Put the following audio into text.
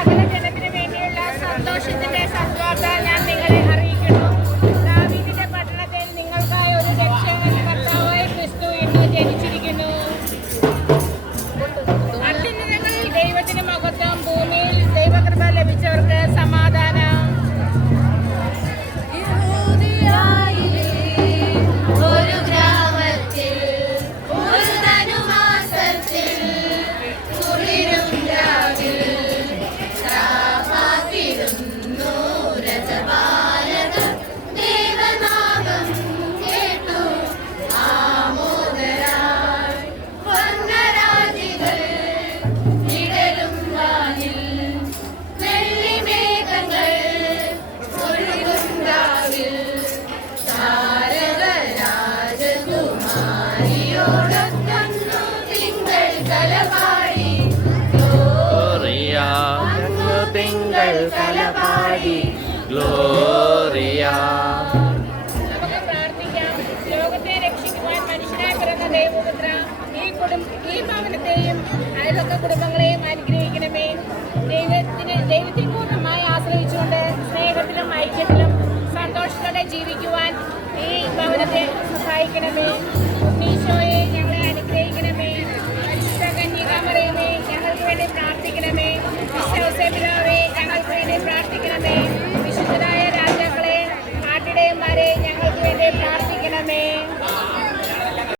സകല ജനത്തിനു വേണ്ടിയുള്ള സന്തോഷത്തിന്റെ സദ്വാർത്ത ഞാൻ നിങ്ങളെ അറിയിക്കുന്നു. ദാവീദിന്റെ പട്ടണത്തിൽ നിങ്ങൾക്കായി ഒരു രക്ഷകൻ കർത്താവായ ക്രിസ്തു ഇന്ന് ജനിച്ചിരിക്കുന്നു. അത്യുന്നതങ്ങളിൽ ദൈവത്തിന് മഹത്വം, ഭൂമിയിൽ ദൈവകൃപ ലഭിച്ചവർക്ക് സമാധാനം. നമുക്ക് പ്രാർത്ഥിക്കാം. ലോകത്തെ രക്ഷിക്കുവാൻ മനുഷ്യനായി പിറന്ന ദൈവപുത്ര, ഈ ഭവനത്തെയും അയൽവക്ക കുടുംബങ്ങളെയും അനുഗ്രഹിക്കണമേ. ദൈവത്തെ പൂർണ്ണമായി ആശ്രയിച്ചുകൊണ്ട് സ്നേഹത്തിലും ഐക്യത്തിലും സന്തോഷത്തോടെ ജീവിക്കുവാൻ ഈ ഭവനത്തെ സഹായിക്കണമേ.